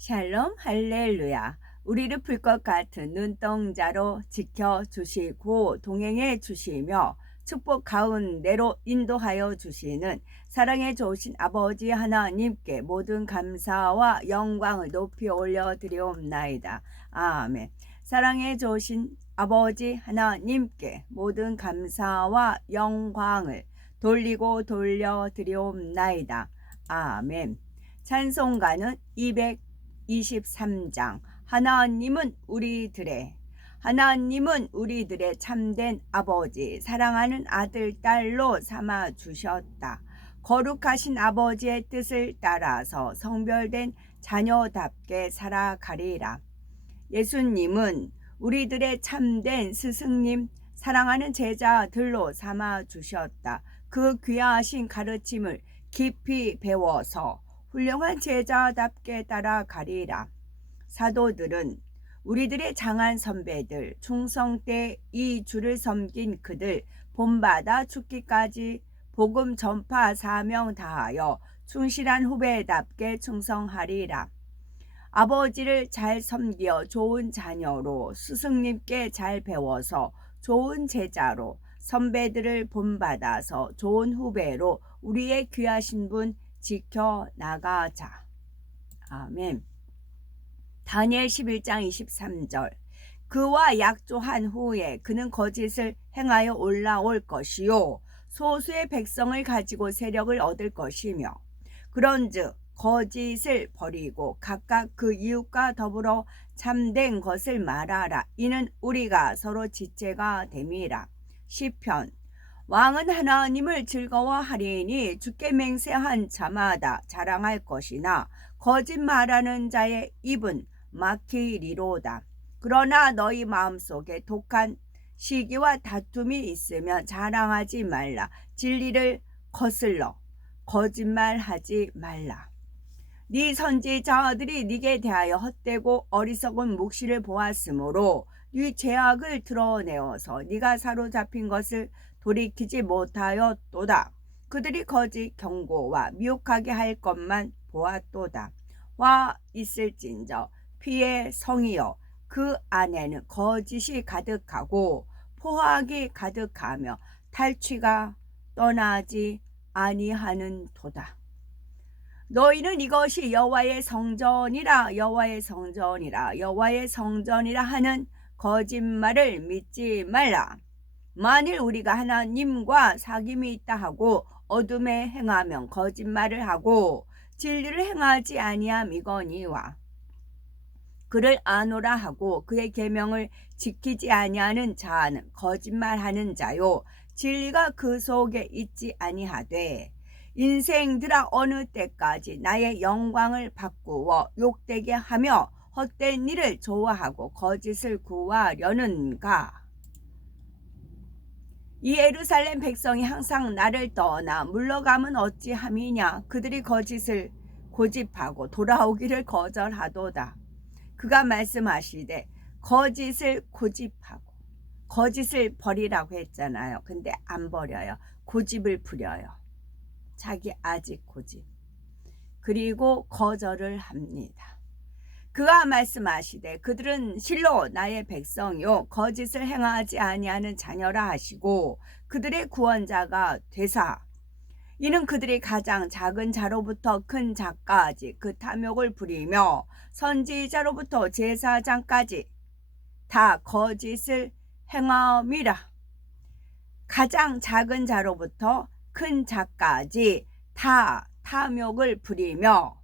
샬롬 할렐루야. 우리를 불 것 같은 눈동자로 지켜주시고 동행해 주시며 축복 가운데로 인도하여 주시는 사랑에 좋으신 아버지 하나님께 모든 감사와 영광을 높이 올려드리옵나이다. 아멘. 사랑에 좋으신 아버지 하나님께 모든 감사와 영광을 돌리고 돌려드리옵나이다. 아멘. 찬송가는 223장. 하나님은 우리들의 참된 아버지, 사랑하는 아들, 딸로 삼아 주셨다. 거룩하신 아버지의 뜻을 따라서 성별된 자녀답게 살아가리라. 예수님은 우리들의 참된 스승님, 사랑하는 제자들로 삼아 주셨다. 그 귀하신 가르침을 깊이 배워서 훌륭한 제자답게 따라가리라. 사도들은 우리들의 장한 선배들, 충성 때 이 주를 섬긴 그들, 본받아 죽기까지 복음 전파 사명 다하여 충실한 후배답게 충성하리라. 아버지를 잘 섬겨 좋은 자녀로, 스승님께 잘 배워서 좋은 제자로, 선배들을 본받아서 좋은 후배로 우리의 귀하신 분 지켜나가자. 아멘. 다니엘 11장 23절. 그와 약조한 후에 그는 거짓을 행하여 올라올 것이요 소수의 백성을 가지고 세력을 얻을 것이며, 그런즉 거짓을 버리고 각각 그 이웃과 더불어 참된 것을 말하라. 이는 우리가 서로 지체가 됨이라. 시편. 왕은 하나님을 즐거워하리니 주께 맹세한 자마다 자랑할 것이나 거짓말하는 자의 입은 막히리로다. 그러나 너희 마음속에 독한 시기와 다툼이 있으면 자랑하지 말라. 진리를 거슬러 거짓말하지 말라. 네 선지자들이 네게 대하여 헛되고 어리석은 묵시를 보았으므로 네 죄악을 드러내어서 네가 사로잡힌 것을 돌이키지 못하였도다. 그들이 거짓 경고와 미혹하게 할 것만 보았도다. 와 있을진저 피의 성이여, 그 안에는 거짓이 가득하고 포악이 가득하며 탈취가 떠나지 아니하는 도다. 너희는 이것이 여호와의 성전이라 하는 거짓말을 믿지 말라. 만일 우리가 하나님과 사귐이 있다 하고 어둠에 행하면 거짓말을 하고 진리를 행하지 아니함이거니와, 그를 아노라 하고 그의 계명을 지키지 아니하는 자는 거짓말하는 자요 진리가 그 속에 있지 아니하되, 인생들아 어느 때까지 나의 영광을 바꾸어 욕되게 하며 헛된 일을 좋아하고 거짓을 구하려는가. 이 예루살렘 백성이 항상 나를 떠나 물러가면 어찌함이냐. 그들이 거짓을 고집하고 돌아오기를 거절하도다. 그가 말씀하시되 거짓을 고집하고, 거짓을 버리라고 했잖아요. 근데 안 버려요. 고집을 부려요. 자기 아직 고집. 그리고 거절을 합니다. 그가 말씀하시되 그들은 실로 나의 백성이요 거짓을 행하지 아니하는 자녀라 하시고 그들의 구원자가 되사, 이는 그들이 가장 작은 자로부터 큰 자까지 그 탐욕을 부리며 선지자로부터 제사장까지 다 거짓을 행함이라. 가장 작은 자로부터 큰 자까지 다 탐욕을 부리며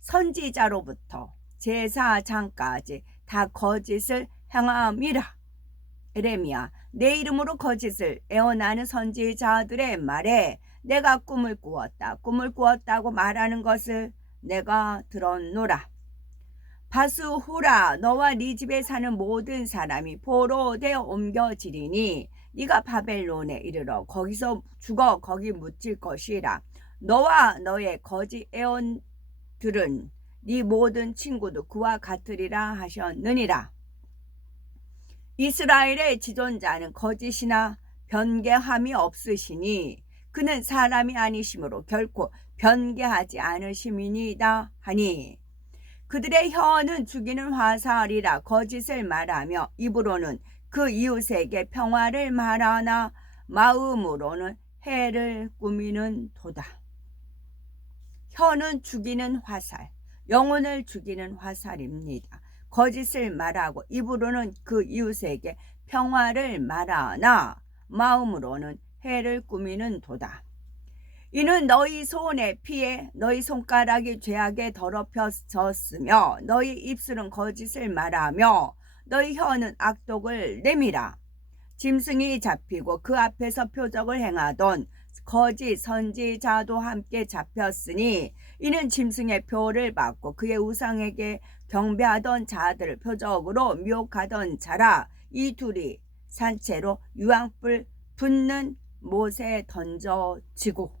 선지자로부터 제사장까지 다 거짓을 행함이라. 에레미야. 내 이름으로 거짓을 애원하는 선지자들의 말에 내가 꿈을 꾸었다고 말하는 것을 내가 들었노라. 바수후라. 너와 네 집에 사는 모든 사람이 포로되어 옮겨지리니 네가 바벨론에 이르러 거기서 죽어 거기 묻힐 것이라. 너와 너의 거짓 애원들은 네 모든 친구도 그와 같으리라 하셨느니라. 이스라엘의 지존자는 거짓이나 변개함이 없으시니 그는 사람이 아니심으로 결코 변개하지 않으심이니이다 하니, 그들의 혀는 죽이는 화살이라 거짓을 말하며 입으로는 그 이웃에게 평화를 말하나 마음으로는 해를 꾸미는 도다. 혀는 죽이는 화살, 영혼을 죽이는 화살입니다. 거짓을 말하고 입으로는 그 이웃에게 평화를 말하나 마음으로는 해를 꾸미는 도다. 이는 너희 손의 피에 너희 손가락이 죄악에 더럽혀졌으며 너희 입술은 거짓을 말하며 너희 혀는 악독을 내밀어 짐승이 잡히고 그 앞에서 표적을 행하던 거짓 선지자도 함께 잡혔으니 이는 짐승의 표를 받고 그의 우상에게 경배하던 자들을 표적으로 미혹하던 자라. 이 둘이 산채로 유황불 붙는 못에 던져지고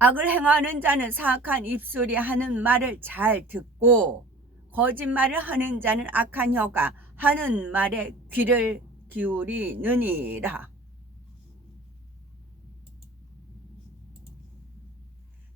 악을 행하는 자는 사악한 입술이 하는 말을 잘 듣고 거짓말을 하는 자는 악한 혀가 하는 말에 귀를 기울이느니라.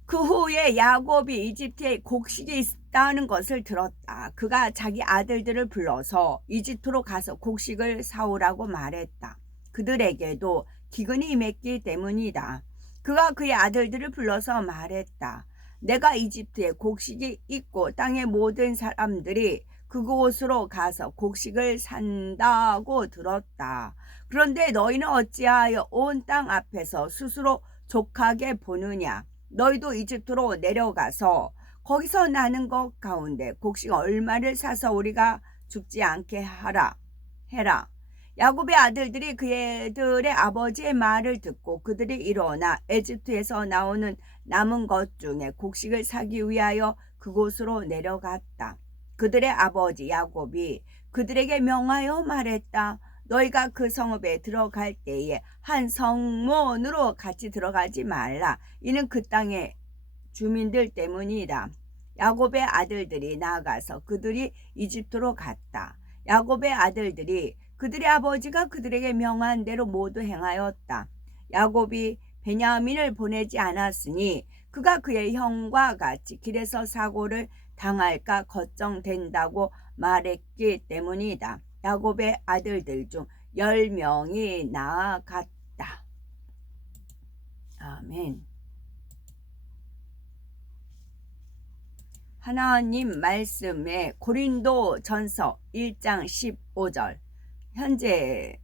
그 후에 야곱이 이집트에 곡식이 있다는 것을 들었다. 그가 자기 아들들을 불러서 이집트로 가서 곡식을 사오라고 말했다. 그들에게도 기근이 임했기 때문이다. 그가 그의 아들들을 불러서 말했다. 내가 이집트에 곡식이 있고 땅의 모든 사람들이 그곳으로 가서 곡식을 산다고 들었다. 그런데 너희는 어찌하여 온 땅 앞에서 스스로 족하게 보느냐? 너희도 이집트로 내려가서 거기서 나는 것 가운데 곡식 얼마를 사서 우리가 죽지 않게 해라. 야곱의 아들들이 그들의 아버지의 말을 듣고 그들이 일어나 에집트에서 나오는 남은 것 중에 곡식을 사기 위하여 그곳으로 내려갔다. 그들의 아버지 야곱이 그들에게 명하여 말했다. 너희가 그 성읍에 들어갈 때에 한 성문으로 같이 들어가지 말라. 이는 그 땅의 주민들 때문이라. 야곱의 아들들이 나아가서 그들이 이집트로 갔다. 야곱의 아들들이 그들의 아버지가 그들에게 명한 대로 모두 행하였다. 야곱이 베냐민을 보내지 않았으니 그가 그의 형과 같이 길에서 사고를 당할까 걱정된다고 말했기 때문이다. 야곱의 아들들 중 10명이 나아갔다. 아멘. 하나님 말씀에 고린도 전서 1장 15절 현재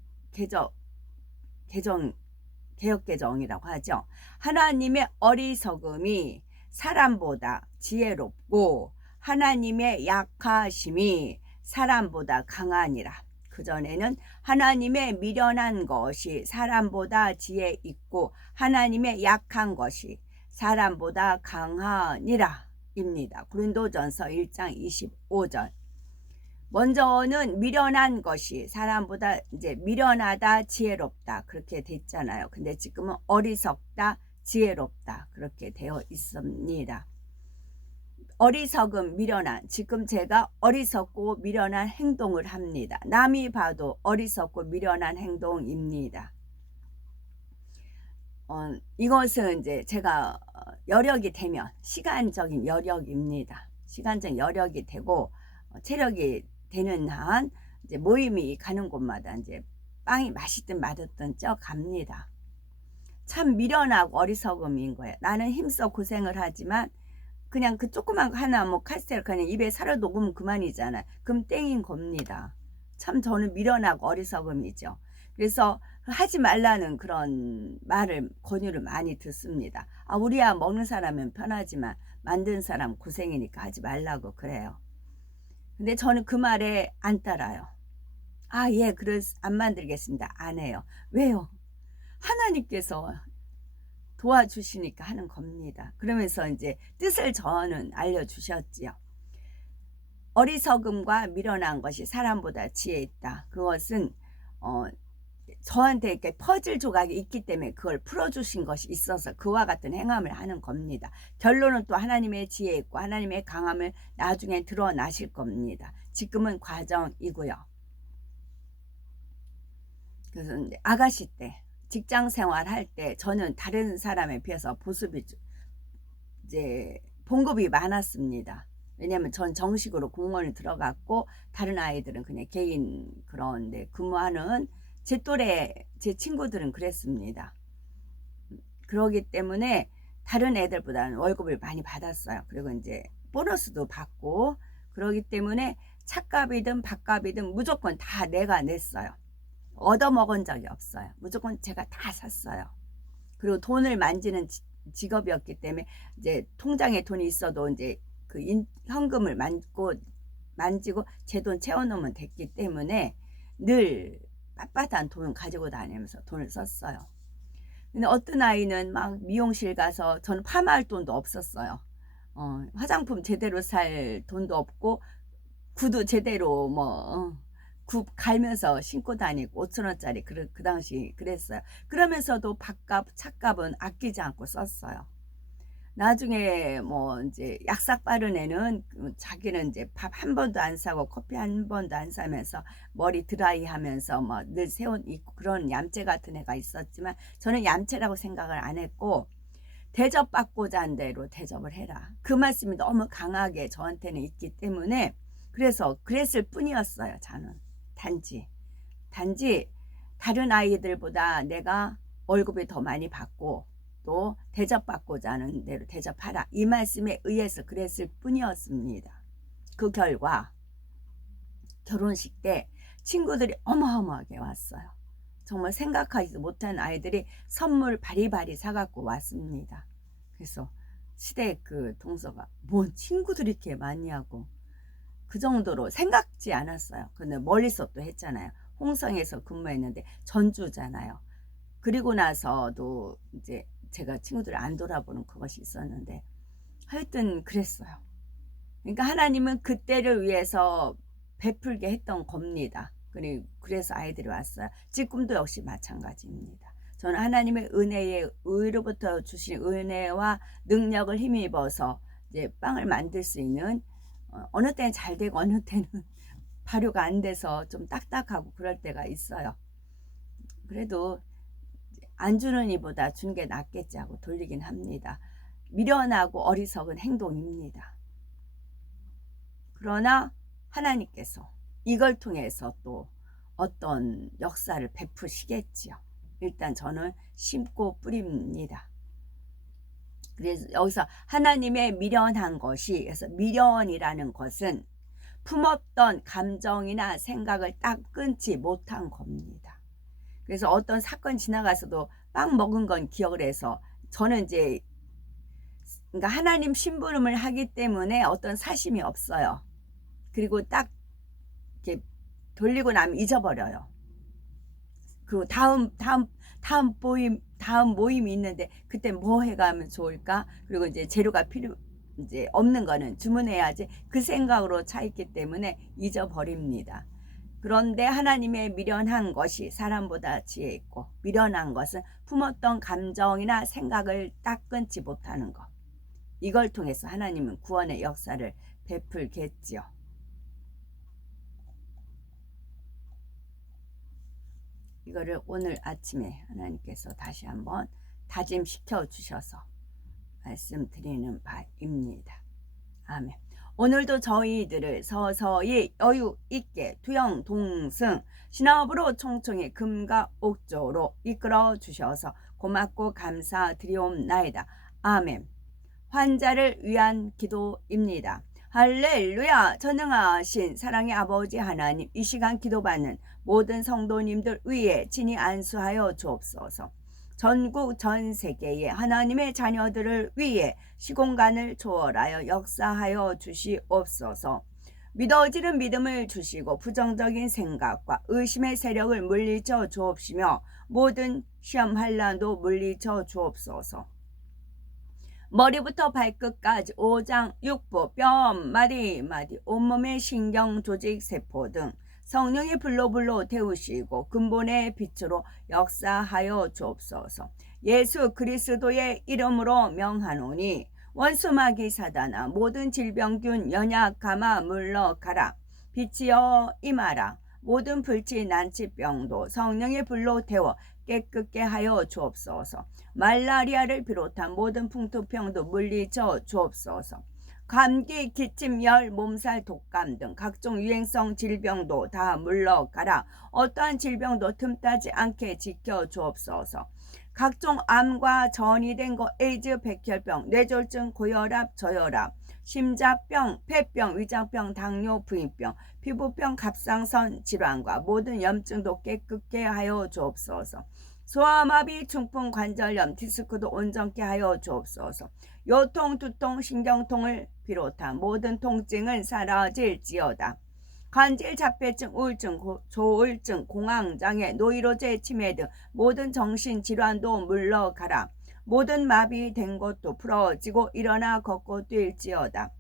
개역개정이라고 하죠. 하나님의 어리석음이 사람보다 지혜롭고 하나님의 약하심이 사람보다 강하니라. 그전에는 하나님의 미련한 것이 사람보다 지혜 있고 하나님의 약한 것이 사람보다 강하니라 입니다. 고린도전서 1장 25절. 먼저는 미련한 것이 사람보다 이제 미련하다 지혜롭다 그렇게 됐잖아요. 근데 지금은 어리석다 지혜롭다 그렇게 되어 있습니다. 어리석음 미련한, 지금 제가 어리석고 미련한 행동을 합니다. 남이 봐도 어리석고 미련한 행동입니다. 이것은 이제 제가 여력이 되면 시간적인 여력입니다. 시간적 여력이 되고 체력이 되는 한 이제 모임이 가는 곳마다 이제 빵이 맛있든 맛없든 쪄 갑니다. 참 미련하고 어리석음인 거예요. 나는 힘써 고생을 하지만 그냥 그 조그만 거 하나 뭐 카스테라 그냥 입에 살아 녹으면 그만이잖아. 그럼 땡인 겁니다. 참 저는 미련하고 어리석음이죠. 그래서 하지 말라는 그런 말을 권유를 많이 듣습니다. 아 우리야 먹는 사람은 편하지만 만든 사람 고생이니까 하지 말라고 그래요. 근데 저는 그 말에 안 따라요. 아 예 그래 안 만들겠습니다. 안 해요. 왜요? 하나님께서 도와주시니까 하는 겁니다. 그러면서 이제 뜻을 저는 알려주셨지요. 어리석음과 미련한 것이 사람보다 지혜 있다. 그것은 저한테 이렇게 퍼즐 조각이 있기 때문에 그걸 풀어주신 것이 있어서 그와 같은 행함을 하는 겁니다. 결론은 또 하나님의 지혜 있고 하나님의 강함을 나중에 드러나실 겁니다. 지금은 과정이고요. 그래서 이제 아가씨 때 직장 생활할 때 저는 다른 사람에 비해서 보습이 이제 봉급이 많았습니다. 왜냐면 전 정식으로 공무원에 들어갔고 다른 아이들은 그냥 개인 그런데 근무하는 제 또래 제 친구들은 그랬습니다. 그러기 때문에 다른 애들보다는 월급을 많이 받았어요. 그리고 이제 보너스도 받고 그러기 때문에 차값이든 밥값이든 무조건 다 내가 냈어요. 얻어먹은 적이 없어요. 무조건 제가 다 샀어요. 그리고 돈을 만지는 직업이었기 때문에 이제 통장에 돈이 있어도 이제 그 현금을 만지고 제 돈 채워놓으면 됐기 때문에 늘 빳빳한 돈 가지고 다니면서 돈을 썼어요. 근데 어떤 아이는 막 미용실 가서 저는 파마할 돈도 없었어요. 화장품 제대로 살 돈도 없고 구두 제대로 굽 갈면서 신고 다니고 5,000원짜리 그 당시 그랬어요. 그러면서도 밥값, 차값은 아끼지 않고 썼어요. 나중에 이제 약삭 빠른 애는 자기는 이제 밥 한 번도 안 사고 커피 한 번도 안 사면서 머리 드라이 하면서 늘 세운 있고 그런 얌체 같은 애가 있었지만 저는 얌체라고 생각을 안 했고 대접받고자 한 대로 대접을 해라. 그 말씀이 너무 강하게 저한테는 있기 때문에 그래서 그랬을 뿐이었어요. 저는 단지 다른 아이들보다 내가 월급이 더 많이 받고 또 대접받고자 하는 대로 대접하라. 이 말씀에 의해서 그랬을 뿐이었습니다. 그 결과 결혼식 때 친구들이 어마어마하게 왔어요. 정말 생각하지도 못한 아이들이 선물 바리바리 사갖고 왔습니다. 그래서 시댁 그 동서가 뭔 친구들이 이렇게 많냐고 그 정도로 생각지 않았어요. 근데 멀리서 또 했잖아요. 홍성에서 근무했는데 전주잖아요. 그리고 나서도 이제 제가 친구들을 안 돌아보는 그것이 있었는데 하여튼 그랬어요. 그러니까 하나님은 그때를 위해서 베풀게 했던 겁니다. 그래서 아이들이 왔어요. 지금도 역시 마찬가지입니다. 저는 하나님의 은혜의 의로부터 주신 은혜와 능력을 힘입어서 이제 빵을 만들 수 있는 어느 때는 잘 되고 어느 때는 발효가 안 돼서 좀 딱딱하고 그럴 때가 있어요. 그래도 안 주는 이보다 준 게 낫겠지 하고 돌리긴 합니다. 미련하고 어리석은 행동입니다. 그러나 하나님께서 이걸 통해서 또 어떤 역사를 베푸시겠지요. 일단 저는 심고 뿌립니다. 그래서 여기서 하나님의 미련한 것이, 그래서 미련이라는 것은 품었던 감정이나 생각을 딱 끊지 못한 겁니다. 그래서 어떤 사건 지나가서도 빵 먹은 건 기억을 해서 저는 이제 그러니까 하나님 심부름을 하기 때문에 어떤 사심이 없어요. 그리고 딱 이렇게 돌리고 나면 잊어버려요. 그리고 다음 모임이 있는데 그때 뭐 해가면 좋을까? 그리고 이제 재료가 이제 없는 거는 주문해야지 그 생각으로 차 있기 때문에 잊어버립니다. 그런데 하나님의 미련한 것이 사람보다 지혜 있고 미련한 것은 품었던 감정이나 생각을 딱 끊지 못하는 것. 이걸 통해서 하나님은 구원의 역사를 베풀겠지요. 이거를 오늘 아침에 하나님께서 다시 한번 다짐시켜 주셔서 말씀드리는 바입니다. 아멘. 오늘도 저희들을 서서히 여유 있게 두영 동승 신업으로 총총히 금과 옥조로 이끌어 주셔서 고맙고 감사드리옵나이다. 아멘. 환자를 위한 기도입니다. 할렐루야. 전능하신 사랑의 아버지 하나님, 이 시간 기도받는 모든 성도님들 위에 친히 안수하여 주옵소서. 전국 전 세계의 하나님의 자녀들을 위해 시공간을 초월하여 역사하여 주시옵소서. 믿어지는 믿음을 주시고 부정적인 생각과 의심의 세력을 물리쳐 주옵시며 모든 시험 환난도 물리쳐 주옵소서. 머리부터 발끝까지 오장, 육부, 뼈, 마디, 온몸의 신경, 조직, 세포 등 성령의 불로 태우시고 근본의 빛으로 역사하여 주옵소서. 예수 그리스도의 이름으로 명하노니 원수 마귀 사단아 모든 질병균 연약 감아 물러가라. 빛이여 임하라. 모든 불치 난치병도 성령의 불로 태워 깨끗게 하여 주옵소서. 말라리아를 비롯한 모든 풍토병도 물리쳐 주옵소서. 감기, 기침, 열, 몸살, 독감 등 각종 유행성 질병도 다 물러가라. 어떠한 질병도 틈타지 않게 지켜 주옵소서. 각종 암과 전이된 것, 에이즈, 백혈병, 뇌졸중, 고혈압, 저혈압, 심장병, 폐병, 위장병, 당뇨, 부인병, 피부병, 갑상선 질환과 모든 염증도 깨끗게 하여 주옵소서. 소아마비, 중풍, 관절염, 디스크도 온전케 하여 주옵소서. 요통, 두통, 신경통을 비롯한 모든 통증은 사라질지어다. 간질, 자폐증, 우울증, 조울증, 공황장애, 노이로제, 치매 등 모든 정신질환도 물러가라. 모든 마비된 것도 풀어지고 일어나 걷고 뛸지어다.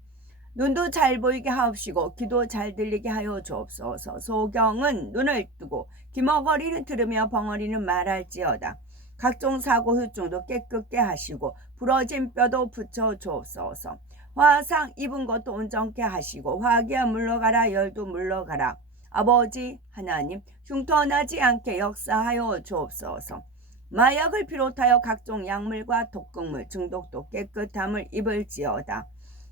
눈도 잘 보이게 하옵시고 귀도 잘 들리게 하여 주옵소서. 소경은 눈을 뜨고 귀머거리는 들으며 벙어리는 말할지어다. 각종 사고 후증도 깨끗게 하시고 부러진 뼈도 붙여 주옵소서. 화상 입은 것도 온전케 하시고 화기야 물러가라, 열도 물러가라. 아버지 하나님, 흉터나지 않게 역사하여 주옵소서. 마약을 비롯하여 각종 약물과 독극물, 중독도 깨끗함을 입을지어다.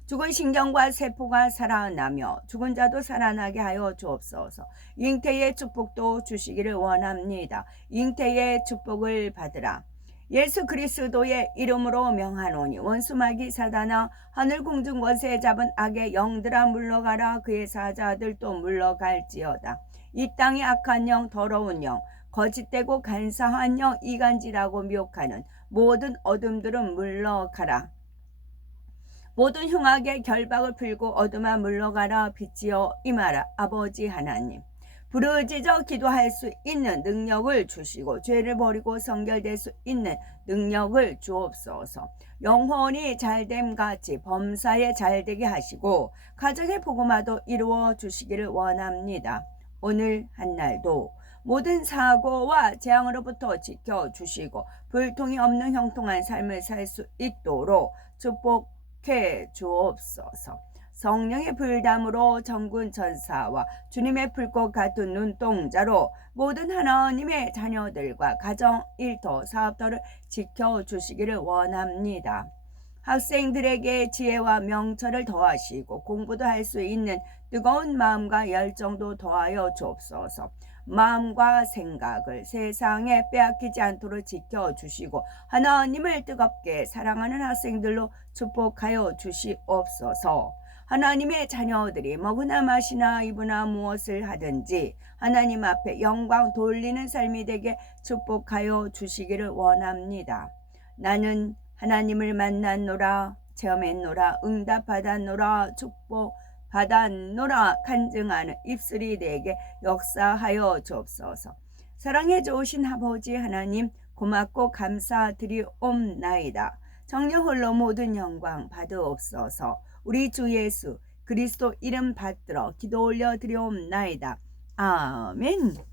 죽은 신경과 세포가 살아나며 죽은 자도 살아나게 하여 주옵소서. 잉태의 축복도 주시기를 원합니다. 잉태의 축복을 받으라. 예수 그리스도의 이름으로 명하노니 원수마귀 사단아, 하늘 공중 권세 잡은 악의 영들아 물러가라. 그의 사자들도 물러갈지어다. 이 땅의 악한 영, 더러운 영, 거짓되고 간사한 영, 이간질하고 미혹하는 모든 어둠들은 물러가라. 모든 흉악의 결박을 풀고 어둠아 물러가라. 빛이여 임하라. 아버지 하나님, 부르짖어 기도할 수 있는 능력을 주시고 죄를 버리고 성결될 수 있는 능력을 주옵소서. 영혼이 잘됨 같이 범사에 잘되게 하시고 가정의 복음화도 이루어 주시기를 원합니다. 오늘 한날도 모든 사고와 재앙으로부터 지켜주시고 불통이 없는 형통한 삶을 살 수 있도록 축복해 주옵소서. 성령의 불담으로 전군 전사와 주님의 불꽃 같은 눈동자로 모든 하나님의 자녀들과 가정, 일터, 사업터를 지켜주시기를 원합니다. 학생들에게 지혜와 명철을 더하시고 공부도 할 수 있는 뜨거운 마음과 열정도 더하여 주옵소서. 마음과 생각을 세상에 빼앗기지 않도록 지켜주시고 하나님을 뜨겁게 사랑하는 학생들로 축복하여 주시옵소서. 하나님의 자녀들이 먹으나 마시나 입으나 무엇을 하든지 하나님 앞에 영광 돌리는 삶이 되게 축복하여 주시기를 원합니다. 나는 하나님을 만났노라, 체험했노라, 응답받았노라, 축복받았노라 간증하는 입술이 되게 역사하여 주옵소서. 사랑해 주신 아버지 하나님, 고맙고 감사드리옵나이다. 정령 홀로 모든 영광 받으옵소서. 우리 주 예수 그리스도 이름 받들어 기도 올려 드리옵나이다. 아멘.